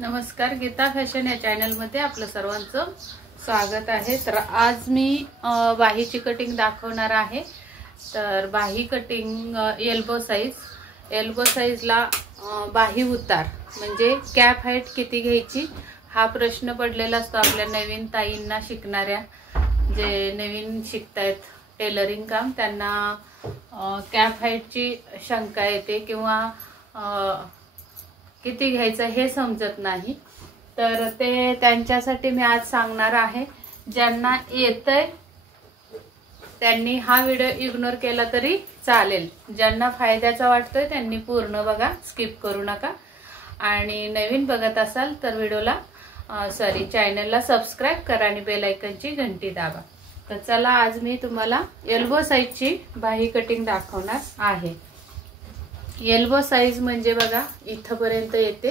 नमस्कार, गीता फॅशन या चॅनल मध्ये आपलं सर्वांचं स्वागत आहे। तर आज मी बाहीची कटिंग दाखवणार आहे। तर बाही कटिंग एल्बो साइजला बाही उतार म्हणजे कॅप हाईट किती घ्यायची हा प्रश्न पडलेला असतो आपल्या नवीन ताईंना, शिकणाऱ्या जे नवीन शिकतायत टेलरिंग काम त्यांना कॅप हाईटची शंका येते किंवा किती घ्यायचं हे समजत नाही। तर ते त्यांच्यासाठी मी आज सांगणार आहे। ज्यांना येतंय त्यांनी हा व्हिडिओ इग्नोर केला तरी चालेल, ज्यांना फायद्याचा वाटतोय त्यांनी पूर्ण बघा, स्किप करू नका। आणि नवीन बघत असाल तर व्हिडिओला चॅनलला सबस्क्राइब करा आणि बेल आयकॉनची घंटी दाबा। तर चला, आज मी तुम्हाला एल्बो साइजची बाही कटिंग दाखवणार आहे। एल्बो साइज म्हणजे बघा इथपर्यंत येते।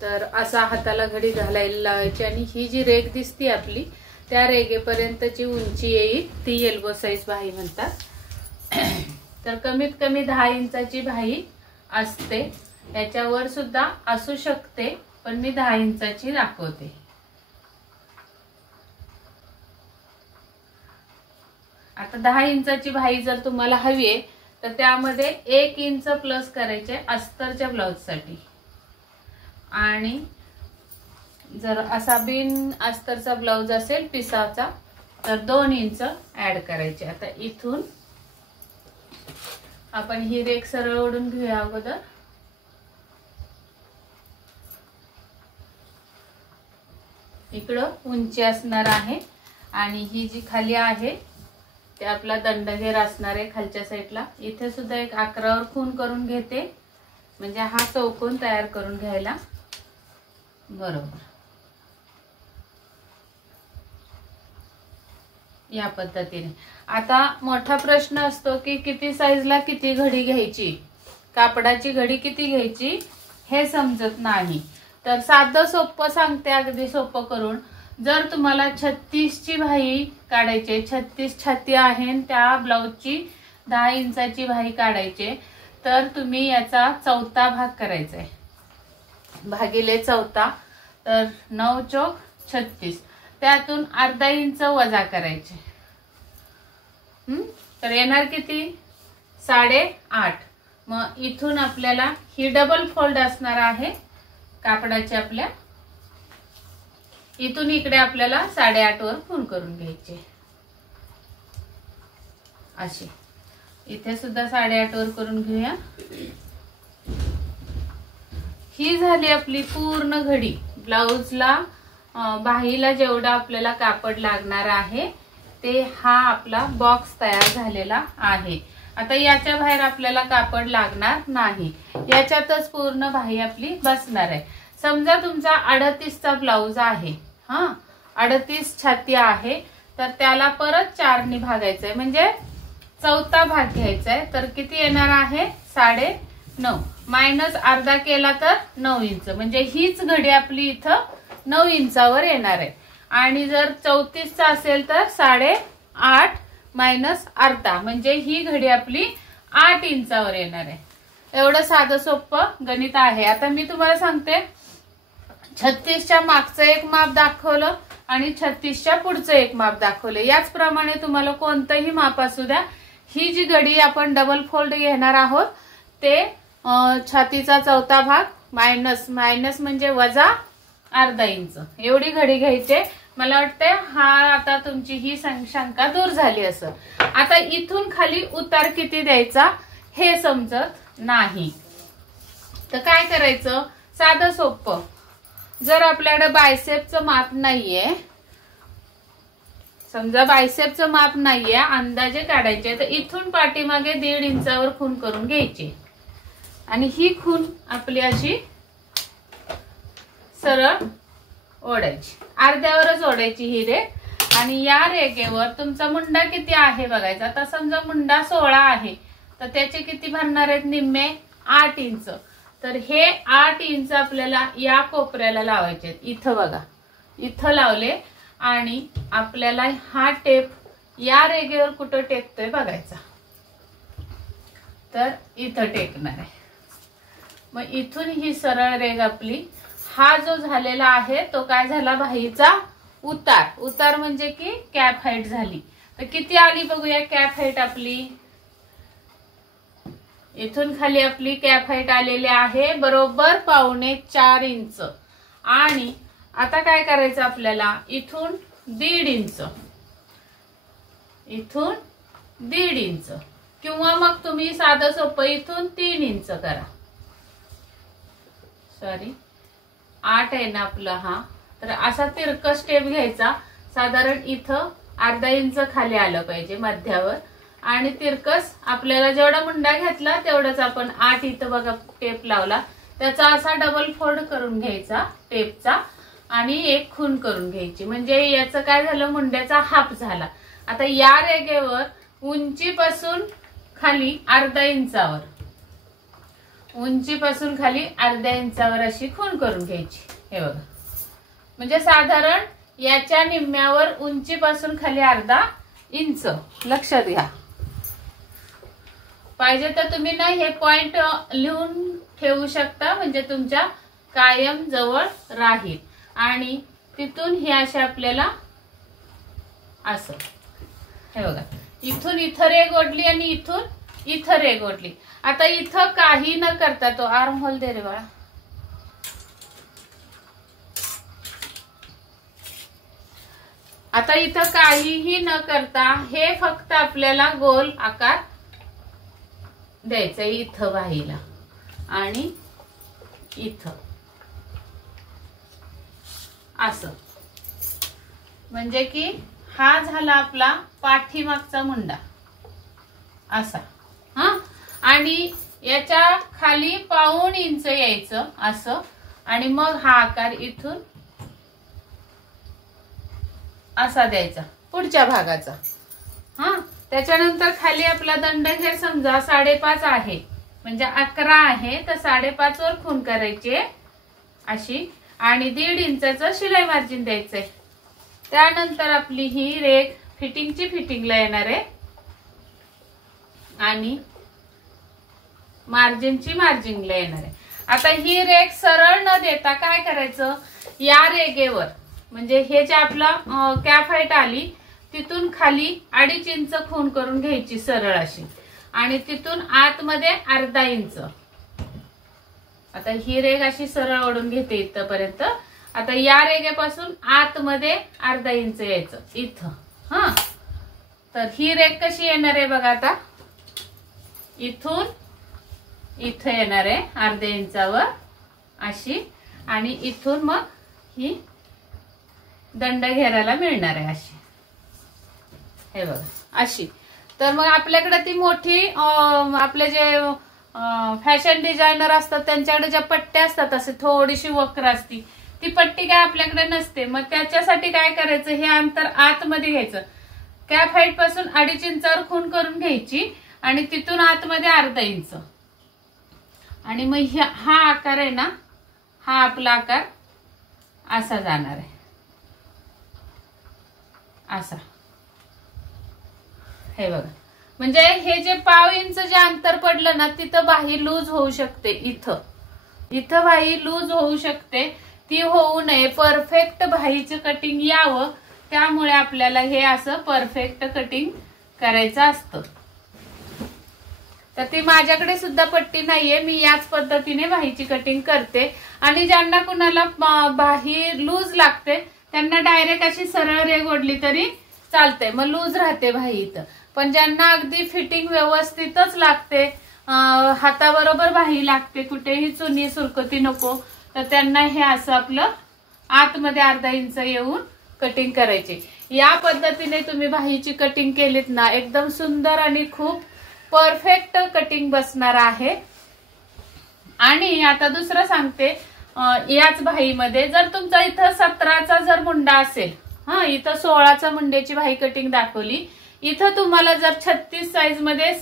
तर असा हाताला घडी घालायला लावायची आणि ही जी रेघ दिसती आपली त्या रेघेपर्यंतची उंची येईल ती एल्बो साइज बाही म्हणतात। तर कमीत कमी 10 इंचाची बाही असते, याच्यावर सुद्धा असू शकते पण मी 10 इंचाची दाखवते। आता 10 इंचाची बाही जर तुम्हाला हवी आहे तर त्यामध्ये 1 इंच प्लस करायचे अस्तरच्या ब्लाउज साठी, आणि जर असा बिन अस्तरचा ब्लाउज असेल पिसाचा तर 2 इंच ऍड करायचे। आता इथून आपण ही रेघ सरळ ओढून घेऊया। अगोदर इकडं उंची असणार आहे आणि ही जी खाली आहे ते आपला दंडघेर असणार आहे खालच्या साईडला। इथे सुद्धा एक 11 वर खून करून घेते म्हणजे हा चौकोन तयार करून घ्यायला बरोबर या पद्धतीने। आता मोठा प्रश्न असतो की किती साईजला किती घडी घ्यायची, कापडाची घडी किती घ्यायची हे समजत नाही। तर साधं सोपं सांगते, अगदी सोपं करून। जर तुम्हाला 36 ची बाही काढायची, 36 छाती आहे त्या ब्लाउजची 10 इंचाची बाही काढायची, तर तुम्ही याचा चौथा भाग करायचा आहे भागिले चौथा, तर 9 चौक 36, त्यातून अर्धा इंच वजा करायचे। तर येणार किती 8.5। मग इथून आपल्याला ही डबल फोल्ड असणार आहे कापडाची आपल्या, इथून इकडे आपल्याला 8.5 वर खून करून घ्यायचे अशी। इथे सुद्धा 8.5 वर करून घेऊया। ही झाली आपली पूर्ण घडी। ब्लाउजला बाहीला जेवढा आपल्याला कापड लागणार आहे ते हा आपला बॉक्स तयार झालेला आहे। आता याच्या बाहेर आपल्याला कापड लागणार नाही, याच्यातच पूर्ण बाही आपली बसणार आहे। समजा तुमचा 38 चा ब्लाउज आहे, 38 छाती आहे, तर त्याला परत 4 ने भागायचंय म्हणजे चौथा भाग घ्यायचा आहे। तर किती येणार आहे 9.5 मायनस अर्धा केला तर 9 इंच, म्हणजे हीच घडी आपली इथं 9 इंचावर येणार आहे। आणि जर 34 चा असेल तर 8.5 मायनस अर्धा म्हणजे ही घडी आपली 8 इंचावर येणार आहे। एवढं साधं सोपं गणित आहे। आता मी तुम्हाला सांगते, 36 च्या मागचं एक माप दाखवलं आणि 36 च्या पुढचं एक माप दाखवलं, याचप्रमाणे तुम्हाला कोणतंही माप असू द्या, ही जी घडी आपण डबल फोल्ड घेणार आहोत ते छातीचा चौथा भाग मायनस म्हणजे वजा अर्धा इंच एवढी घडी घ्यायची। मला वाटते आता तुमची ही शंका दूर झाली असं। आता इथून खाली उतार किती द्यायचा हे समजत नाही, तर काय करायचं साधं सोपं। जर आपल्याकडे बायसेपचं माप नाहीये, समजा बायसेपचं माप नाहीये, अंदाजे काढायचे, तर इथून पाठीमागे 1.5 इंचावर खून करून घ्यायची आणि ही खून आपली अशी सरळ ओढायची, अर्ध्यावरच ओढायची ही रेघ। आणि या रेघेवर तुमचा मुंडा किती आहे बघायचा। आता समजा मुंडा 16 आहे तर त्याचे किती भरणार आहेत निम्मे 8 इंच, तर हे 8 इंच आपल्याला या कोपऱ्याला लावायचे। इथं बघा, इथं लावले आणि आपल्याला हा टेप या रेघेवर कुठं टेकतोय बघायचा, तर इथं टेकणार आहे। मग इथून ही सरळ रेघ आपली हा जो झालेला आहे तो काय झाला बाहीचा उतार. उतार म्हणजे की कॅप हाईट झाली. तर किती आली बघूया कॅप हाईट आपली. इथून खाली आपली कॅप हाईट आलेली आहे बरोबर 4.25 इंच. आणि आता काय करायचं आपल्याला, इथून 1.5 इंच, इथून 1.5 इंच, किंवा मग तुम्ही साधं सोपं इथून 3 इंच करा. सॉरी 8 आहे ना आपला हा. तर असा तिरका स्टेप घ्यायचा. साधारण इथं अर्धा इंच खाली आलं पाहिजे मध्यावर. आणि तिरकस आपल्याला जेवढा मुंडा घेतला तेवढंच आपण 8 इथं बघा टेप लावला. त्याचा असा डबल फोल्ड करून घ्यायचा टेपचा आणि एक खून करून घ्यायची. म्हणजे याचं काय झालं, मुंड्याचा हाफ झाला. आता या रेगेवर उंचीपासून खाली अर्धा इंचावर, उंचीपासून खाली अर्ध्या इंचावर अशी खून करून घ्यायची. हे बघा, म्हणजे साधारण याच्या निम्म्यावर उंचीपासून खाली अर्धा इंच. लक्षात घ्या. पाहिजे तर तुम्ही ना हे पॉइंट लिहून ठेवू शकता, म्हणजे तुमच्या कायम जवळ राहील. आणि तिथून हे असे आपल्याला असं, हे बघा, इथून इथं रेग ओढली आणि इथून इथं रेग ओढली. आता इथं काही न करता, तो आर्म होल दे रे बाळा. आता इथं काहीही न करता हे फक्त आपल्याला गोल आकार द्यायचा. इथं बाहीला आणि इथं असं, म्हणजे की हा झाला आपला पाठीमागचा मुंडा असा. हा, आणि याच्या खाली 1.25 इंच यायचं असं. आणि मग हा आकार इथून असा द्यायचा पुढच्या भागाचा. हा, त्याच्यानंतर खाली आपला दंडघेर समजा 5.5 आहे, म्हणजे 11 आहे, तर 5.5 वर खून करायचे अशी. आणि 1.5 इंचाचं शिलाई मार्जिन द्यायचंय. त्यानंतर आपली ही रेग फिटिंगची फिटिंगला येणार आहे आणि मार्जिनची मार्जिनला येणार आहे. आता ही रेग सरळ न देता काय करायचं, या रेगेवर म्हणजे हे जे आपला कॅप हाईट आली तिथून खाली 2.5 इंच खून करून घ्यायची सरळ अशी. आणि तिथून आतमध्ये अर्धा इंच. आता ही रेग अशी सरळ ओढून घेते इथपर्यंत. आता या रेगेपासून आतमध्ये अर्धा इंच यायचं इथं. हा, तर ही रेग कशी येणार आहे बघा. आता इथून इथं येणार आहे अर्ध्या इंचावर अशी. आणि इथून मग ही दंड घेरायला मिळणार आहे अशी. हे बघा अशी. तर मग आपल्याकडे ती मोठी आपले जे फॅशन डिझायनर असतात त्यांच्याकडे ज्या पट्ट्या असतात असे थोडीशी वक्र असती, ती पट्टी काय आपल्याकडे नसते. मग त्याच्यासाठी काय करायचं, हे अंतर आतमध्ये घ्यायचं. कॅप हाईट पासून 2.5 इंचावर खून करून घ्यायची आणि तिथून आतमध्ये अर्धा इंच. आणि मग हा आकार आहे ना, हा आपला आकार असा जाणार आहे असा. हे बघा, म्हणजे हे जे 1.5 इंच जे अंतर पडलं ना तिथं बाही लूज होऊ शकते. इथं बाही लूज होऊ शकते, ती होऊ नये. परफेक्ट बाहीचं कटिंग यावं त्यामुळे आपल्याला हे असं परफेक्ट कटिंग करायचं असतं. तर ती माझ्याकडे सुद्धा पट्टी नाहीये, मी याच पद्धतीने बाहीची कटिंग करते. आणि ज्यांना कुणाला बाही लूज लागते त्यांना डायरेक्ट अशी सरळ रेग ओढली तरी चालते, मग लूज राहते बाही इथं. पण ज्यांना अगदी फिटिंग व्यवस्थितच लागते, हाताबरोबर बाही लागते, कुठेही चुनी सुरकती नको, तर त्यांना हे असं आपलं आतमध्ये अर्धा इंच येऊन कटिंग करायची. या पद्धतीने तुम्ही बाहीची कटिंग केलीत ना एकदम सुंदर आणि खूप परफेक्ट कटिंग बसणार आहे. आणि आता दुसरं सांगते, याच बाहीमध्ये जर तुमचा इथं 17चा जर मुंडा असेल, हा इथं 16चा मुंड्याची बाही कटिंग दाखवली, इथं तुम्हाला जर 36 साईज मध्ये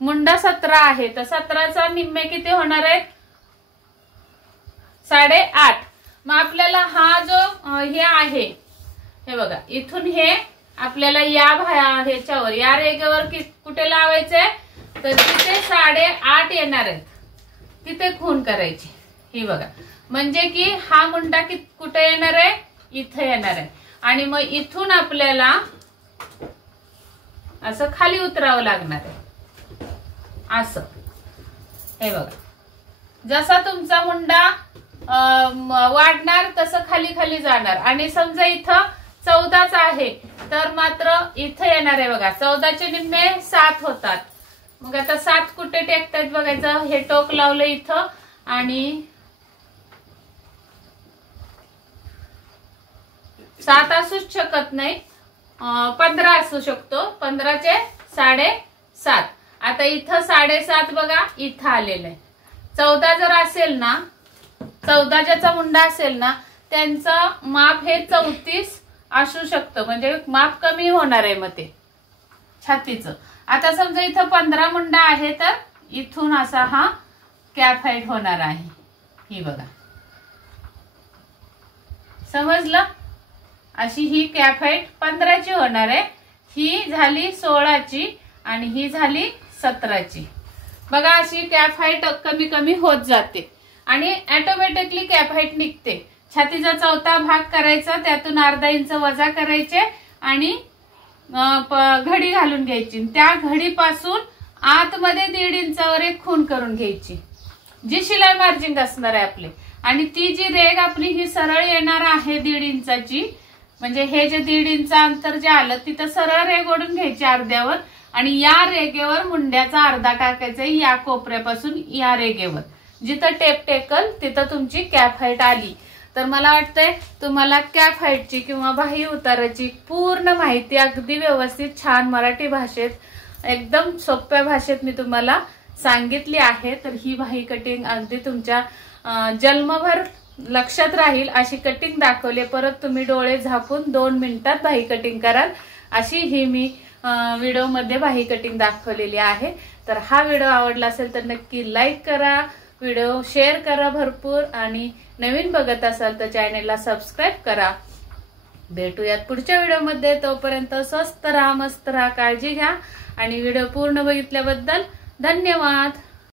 मुंडा 17 आहे तर 17चा निम्मे किती होणार आहेत, 8.5. मग आपल्याला हा जो हे आहे, हे बघा इथून हे आपल्याला या ह्याच्यावर या रेगेवर कुठे लावायचंय, तर तिथे 8.5 येणार आहेत, तिथे खून करायची. हे बघा, म्हणजे की हा मुंडा कुठे येणार आहे, इथे येणार आहे. आणि मग इथून आपल्याला असं खाली उतरावं लागणार आहे. असं हे बघा, जसा तुमचा मुंडा वाढणार तसं खाली खाली जाणार. आणि समजा इथं 14च आहे तर मात्र इथं येणार आहे बघा. 14चे निम्मे 7 होतात. मग आता 7 कुठे टेकतात बघायचं. हे टोक लावलं इथं आणि 7 असूच शकत नाही, 15 असू शकतो. 15चे 7.5. आता इथं 7.5 बघा इथं आलेलं आहे. 14 जर असेल ना, 14 ज्याचा मुंडा असेल ना त्यांचं माप हे 34 असू शकतं. म्हणजे माप कमी होणार आहे मग ते छातीचं. आता समजा इथं 15 मुंडा आहे तर इथून असा हा कॅप हाईट होणार आहे. ही बघा, समजलं. अशी ही कॅप हाईट 15ची होणार आहे. ही झाली 16ची आणि ही झाली 17ची. बघा अशी कॅप हाईट कमी कमी होत जाते आणि ऑटोमॅटिकली कॅप हाईट निघते. छातीचा चौथा भाग करायचा, त्यातून अर्धा इंच वजा करायचे आणि घडी घालून घ्यायची. त्या घडीपासून आतमध्ये 1.5 इंचावर एक खूण करून घ्यायची, जी शिलाई मार्जिंग असणार आहे आपली. आणि ती जी रेग आपली ही सरळ येणार आहे 1.5 इंचाची. म्हणजे हे जे 1.5 इंच अंतर जे आलं तिथं सरळ रेग ओढून घ्यायची अर्ध्यावर आणि या रेगेवर मुंड्याचा अर्धा टाकायचा. या कोपऱ्यापासून या रेगेवर जिथं टेप टेकल तिथं तुमची कॅप हाईट आली. तर मला वाटतंय तुम्हाला कॅप हाईटची किंवा बाही उताराची पूर्ण माहिती अगदी व्यवस्थित छान मराठी भाषेत एकदम सोप्या भाषेत मी तुम्हाला सांगितली आहे. तर ही बाही कटिंग अगदी तुमच्या जन्मभर लक्षात राहील अशी कटिंग दाखवली. परत तुम्ही डोळे झाकून 2 मिनिटात बाही कटिंग कराल अशी ही मी व्हिडिओमध्ये बाही कटिंग दाखवलेली आहे. तर हा व्हिडिओ आवडला असेल तर नक्की लाईक करा, व्हिडिओ शेअर करा भरपूर आणि नवीन बघत असाल तर चॅनेलला सबस्क्राईब करा. भेटूयात पुढच्या व्हिडिओमध्ये. तोपर्यंत स्वस्त राहा, मस्त राहा, काळजी घ्या आणि व्हिडिओ पूर्ण बघितल्याबद्दल धन्यवाद.